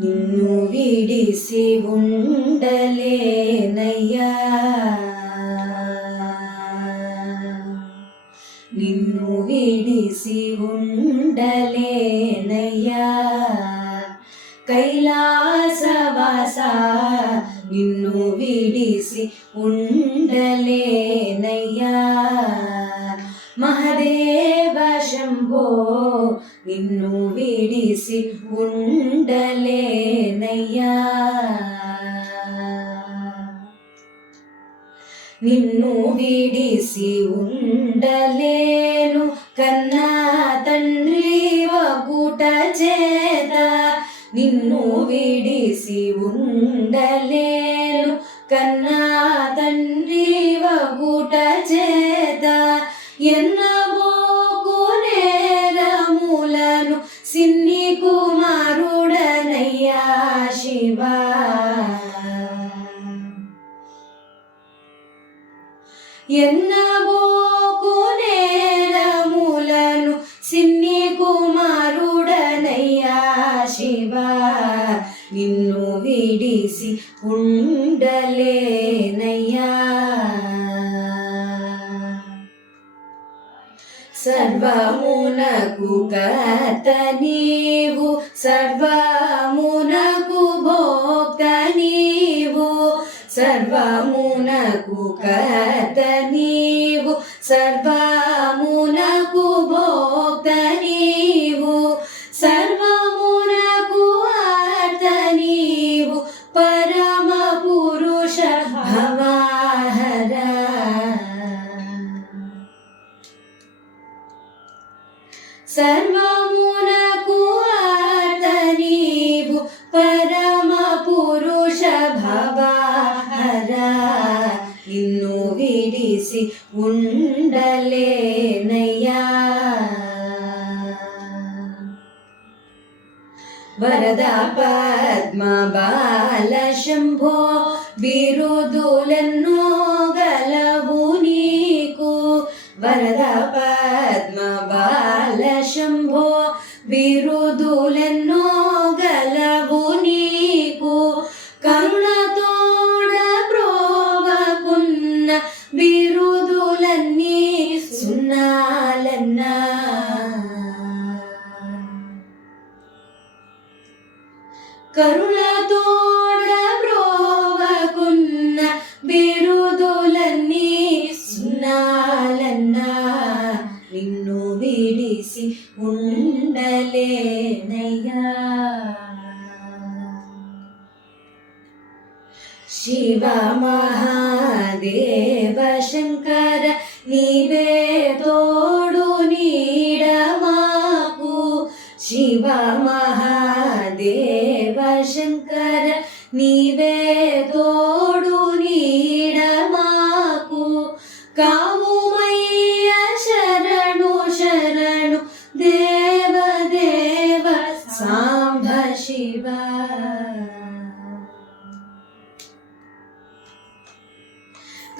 నిన్ను విడిసి ఉండలేనయ్యా, నిన్ను విడిసి ఉండలేనయ్యా, కైలాసవాస నిన్ను విడిసి ఉండలేనయ్యా, మహదేవ శంభో నిన్ను విడిసి ఉండలేనయ్యా, నిన్ను విడిసి ఉండలేను కన్నా తండ్రి వగుట చేత, నిన్ను విడిసి ఉండలేను కన్నా తండ్రి వగుట చేత, ఎన్నబోకు నేరములను సిన్ని కుమారుడనయ్యా శివా, ఎన్నబోకు నేరములను సిన్ని కుమారుడనయ్యా శివా, నిన్ను విడిసి ఉండలేనయ్యా, సర్వమునకు కర్త నీవు, సర్వమునకు భోక్త నీవు, సర్వమునకు కర్త నీవు, సర్వమునకు భోక్త నీవు, సర్వమునకు అర్త నీవు, పరమ పురుష భవహర, సర్వమునకు అర్త నీవు, పరమ పురుష భవహర, నిన్ను విడిసి ఉండలేనయ్యా, వరద పద్మ బాల శంభో బిరుదులెన్నో గలవు నీకు, వరద పద్మ బాల శంభో బిరుదులెన్నో గలవు నీకు, కరుణతోడ బ్రోవకున్న బిరుదులన్నీ సున్నాలన్నా, కరుణతోడ బ్రోవకున్న బిరుదులన్నీ సున్నాలన్నా, నిన్ను విడిసి ఉండలేనయ్యా, శివ మహాదేవ శంకర నీవే తోడు నీడ మాకు, శివ మహాదేవ శంకర నీవే తోడు నీడ మాకు, కావుమయ్య శరణు శరణు దేవ దేవ సాంబ శివ,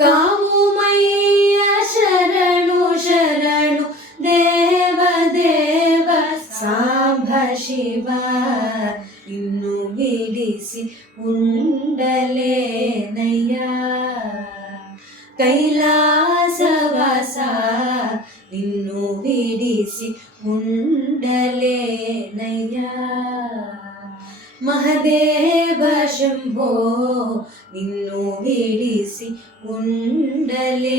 కావుమయ్య శరణు శరణు దేవ దేవ సాంబ శివ, నిన్ను విడిసి ఉండలేనయ్యా, కైలాసవాస నిన్ను విడిసి ఉండలేనయ్యా, మహదేవ శంభో నిన్ను విడిసి ఉండలేనయ్యా.